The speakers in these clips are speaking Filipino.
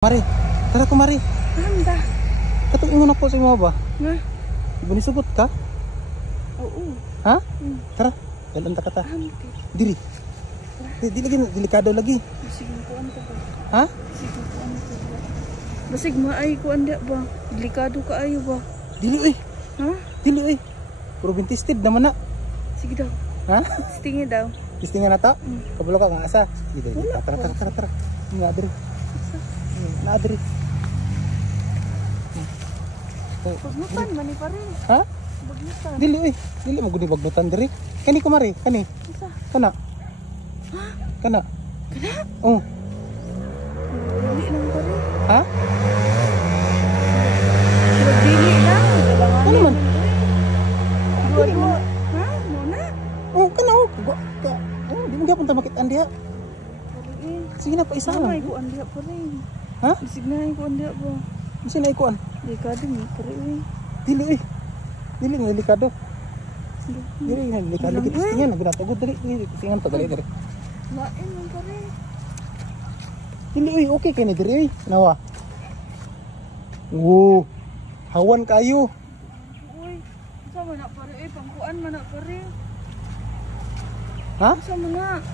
Mari, tara ko mari. Anda. Katong ingon ako sa imo ba? Nga. Iba ni sugot ka? Oo. Ha? Tara, dalan ta kata. Diri. Di lagi delikado lagi. Sige ko ano ka ba? Ha? Sige ko ano ka ba? Basig maay ko anda ba? Delikado ka ayo ba? Dili oy. Ha? Dili oy. Puro bintisted naman na. Sige daw. Ha? Stingi daw. Istingan na ta? Kabalo ka nga asa. Sige, tara. Nga diri. Na diri. Bagnutan man ni pare. Ha? Bagnutan. Dili oy. Dili mo gudi bagnutan diri. Kani ko mari, kani. Isa. Kana. Ha? Kana. Kana? Oh. Dili lang pare. Ha? Dili lang. Ano man? Dua-dua. Ha? Muna? Oh, kana oh. Oh, di mo gyapon ta makitaan diha. Sige na pa isa Sama lang. ko anda pare. Ha? Bisig na ko anda ba? Kasi na ikuan. Delikado mo pare. Dili eh. Dili na delikado. Dili na delikado. Tingnan na ginatagod dali. Tingnan pa dali dali. Lain man pare. Dili eh, okay kay ni diri eh. Nawa. Oh. Hawan kayo. Uy, sama na pare pangkuan man na pare. Ha? Sama na.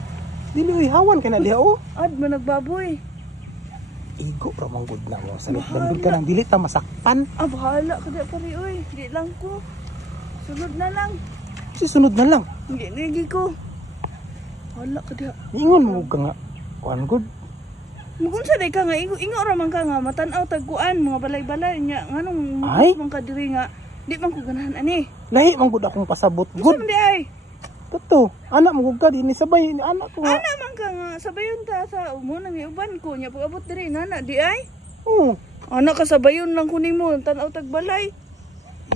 Dili eh, hawan kay na diha oh. Ad man nagbaboy. Igo ra man gud na mo. Salit bandod ka nang dili ta masakpan. Ah, bahala ka di pare uy. Di lang ko. Sunod na lang. Si sunod na lang. Hindi nagi ko. Bahala ka di. Ingon mo ka nga. Kuan gud. Mukunsa day ka nga ingo ra man ka nga matan-aw tagkuan mga balay-balay nya nganong Ay? man ka diri nga di man ko ganahan ani. Lahi man gud akong pasabot Gusto gud. man di ay. Toto, anak mo gud ka di ni sabay ni anak ko. Ana man ka nga sabayon ta sa umo nang iuban ko nya pag-abot diri nana di ay. Oh. Ana ka sabayon lang kunin mo tan-aw tagbalay.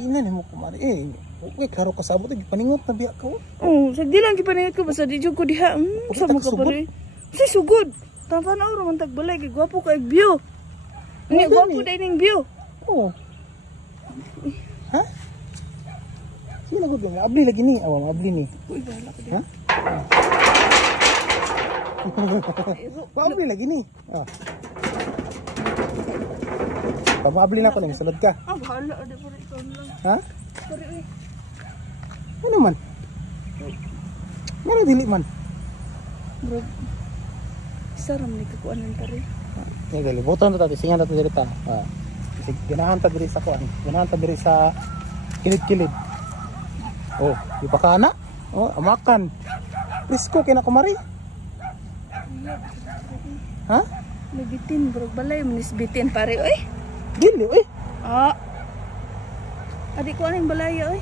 Ina ni mo kumari eh. Okay, karo kasabot ig paningot na biya ka. Oh, sagdi lang gipaningat ko basta di jud ko diha. Sa ta mga kasugod? pare. Si sugod. Tanaw ra man tagbalay kay gwapo kay view. Ni Ano gwapo gani? day ning view. Oh. Ha? Sino gud nga abli lagi ni, awam abli ni. Uy, bahala ka Ha? Abli lagi ni. Ah. Abli na ko ning sulod ka. Ah, bahala ada pare ikaw na lang. Ha? Pare uy. Ano man? Ano dili man? Bro. Saram ni kakuan ng pare. Nga gali, buton ta singan ta diri ta. Ah. Sige, ganahan ta diri sa kuan. Ganahan ta diri sa kilid-kilid. Oh, di pa ka na? Oh, amakan. Risko kay na kumari. Ha? Nabitin bro, balay manis bitin pare uy. Dili, oy. Ah. Adik ko aning balay oy.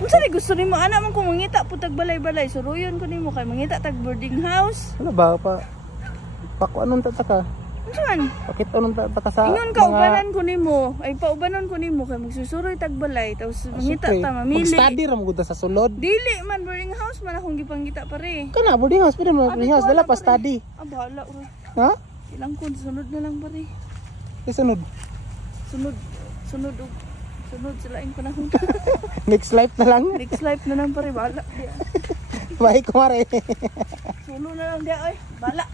Unsa ni gusto nimo ana man ko mangita putag balay-balay suruyon ko nimo kay mangita tag boarding house. Ano ba pa? Pakuanon ta ka? Unsa man? Pakit anon ta ka sa Ingon ka ubanan ko nimo, ay paubanon ko nimo kay magsusuroy tagbalay tapos mangita ta mamili. Mag-study ra mo gud sa sulod. Dili man boarding house man akong gipanggita pare. Kana boarding house pwede mo boarding house dala pa pare. study. Ah bahala ura. Ha? Ilang kun sunod na lang pare. Isunod. Sunod sunod sila ing panahon. Next life na lang. Next life na lang pare bahala. Bye kumare. Sulo na lang dia oy. Bahala.